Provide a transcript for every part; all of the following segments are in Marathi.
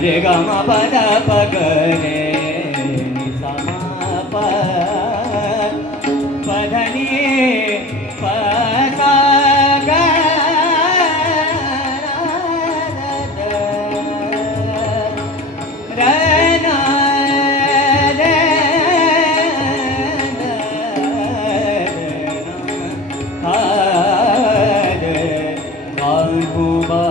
रे ग म प द प ग रे नि सा म प प ध नि प सा ग र द र न रे द हा रे कान्हो बा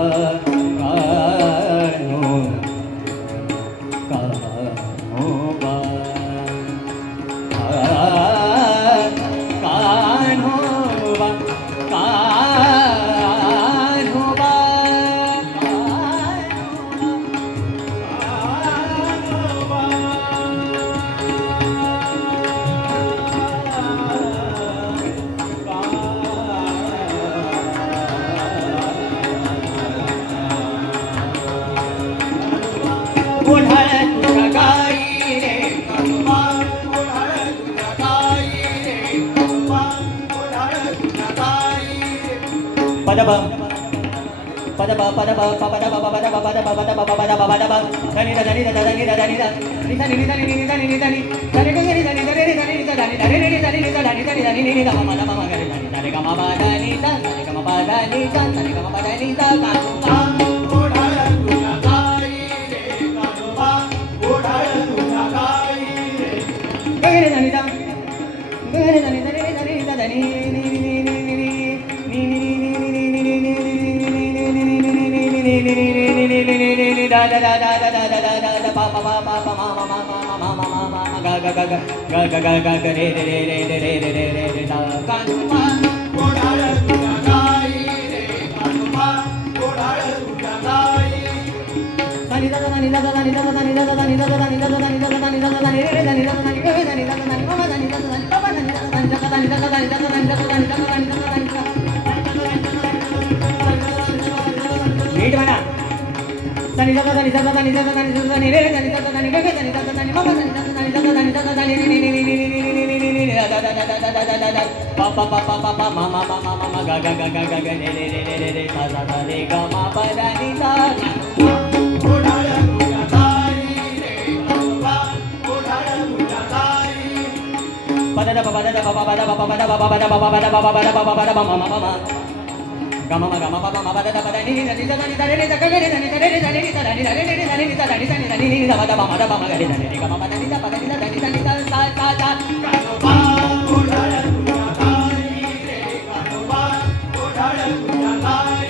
Padabang padaba padaba padaba padaba padaba padaba padaba padaba dani da dani da dani da dani da ni dani ni dani ni dani ni dani dani ga ni dani dani dani ni dani dani ni dani ni dani dani dani ni da mama mama ga dani dani ga mama dani da dani ga mama dani da dani ga mama dani da ka ओढाळ तुझ्या गाई रे कानोबा ओढाळ तुझ्या गाई रे गगरे दनी दा गगरे दनी दनी दनी दा दनी ni ni ni ni ni ni ni da da da da da da da da da pa pa pa pa pa ma ma ma ma ma ma ma ma ga ga ga ga ga ga ga ga ga re re re re re re re re re da Kanoba ओढाळ तुझ्या गाई रे कानोबा ओढाळ तुझ्या गाई दानी दा दानी दा दानी दा दानी दा दानी दा दानी दा दानी दा दानी दा दानी रे दानी दा दानी गे दानी दा दानी मामा दानी दा दानी बाबा दानी दा दानी दा दानी दा दानी दा दानी दा दानी दा दानी दा दानी नीट म्हणा दानी दा दानी दा दानी दा दानी दा दानी रे दानी दा दानी गे दानी दा दानी मामा दानी दा दानी दा दानी दा दानी नी नी नी नी नी नी नी नी दा दा दा दा दा दा दा पा पा पा पा पा पा मा मा मा मा मा गा गा गा गा गा गा रे रे रे रे रे सा सा सा रे गा मा पा दा नी दा ओढाळ तुझ्या गाई रे कानोबा ओढाळ तुझ्या गाई पदा दा पदा दा पदा दा पदा दा पदा दा पदा दा पदा दा पदा दा मा मा मा gama ma gama pa pa ma pa da pa da ni ni da ni da ni da ni da ga ni da ni da ni da ni da ni da ni da ni da ni da ni da ni da ni da pa da ma da pa ma ga ni da ni gama pa da ni da pa da ni da ni da ni da sa sa sa Kanoba ओढाळ तुझ्या गाई रे कानोबा ओढाळ तुझ्या गाई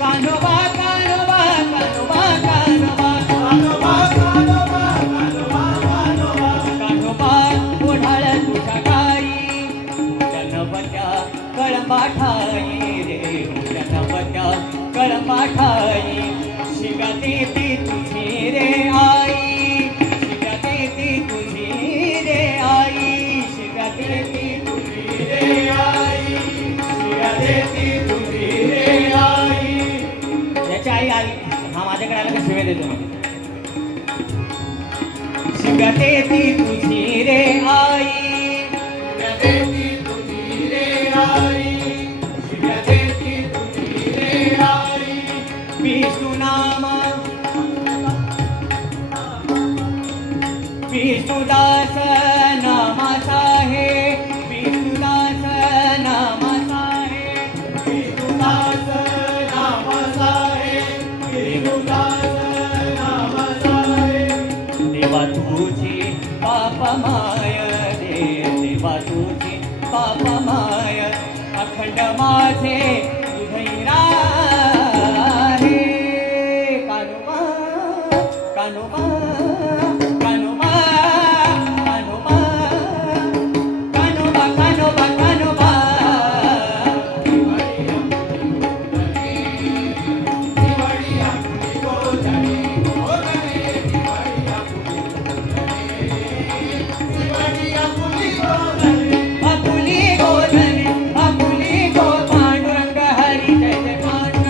कानोबा कानोबा कानोबा कानोबा कानोबा कानोबा कानोबा कानोबा कानोबा ओढाळ तुझ्या गाई जनवत्या कळंबा ठाई कळंबा ठाई शिगाते ती तुझी रे आई शिगाते ती तुझी रे आई शिगाते ती तुझी रे आई शिगाते ती तुझी रे आई याची आई आली हा माझ्याकडे आला का शिव्या देतो शिगाते ती तुझी रे आई शिगाते ती तुझी रे आई शिगाते विष्णु नाम विष्णुदास नामाचा आहे विष्णुदास नामाचा आहे विष्णुदास नामाचा आहे विष्णुदास नामाचा आहे देवा तुझी पाप माय देवा तुझी पाप माय अखंड माझे तुझैरा कानोबा कानोबा कानोबा कानोबा कानोबा कानोबा आपुली गो पांडुरंग हरी जय जय पांडुरंग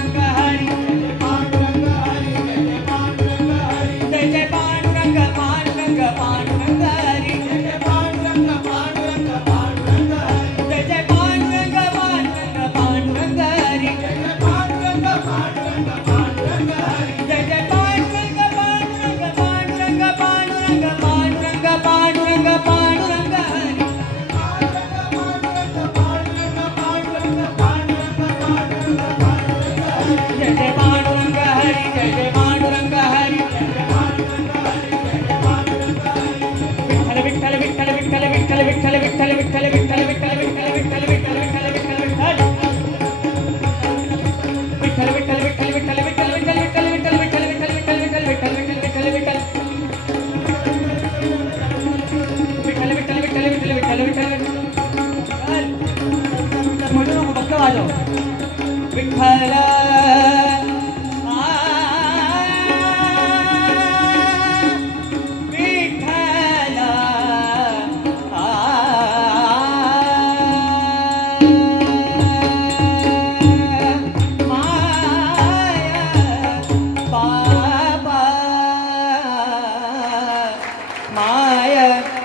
माय